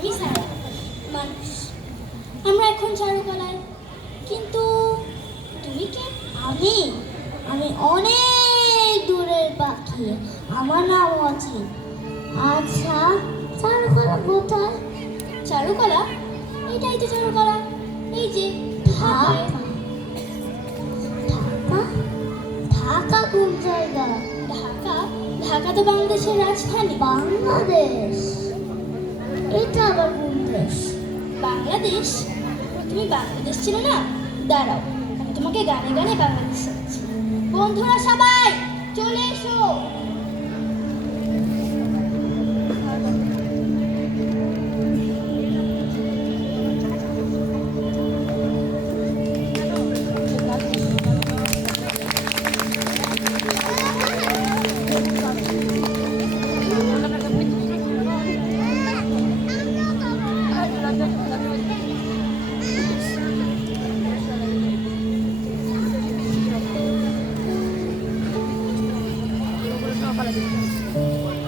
আমি সারা মানুষ। আমরা এখন চারুকলায়। কিন্তু তুমি কে? আমি। আমি অনেক দূরের পাখি। আমার নাম অচিন আচ্ছা চারুকলা কোথায়? চারুকলা? এটাই তো চারুকলা। এই যে ঢাকায়। ঢাকা? ঢাকা কোন জায়গা? ঢাকা? ঢাকা তো বাংলাদেশের রাজধানী। বাংলাদেশ। এটা আবার কোন দেশ? বাংলাদেশ? তুমি বাংলাদেশ ছিল না? দাঁড়াও, আমি তোমাকে গানে গানে বাংলাদেশ বন্ধুরা সবাই! uma paradinha.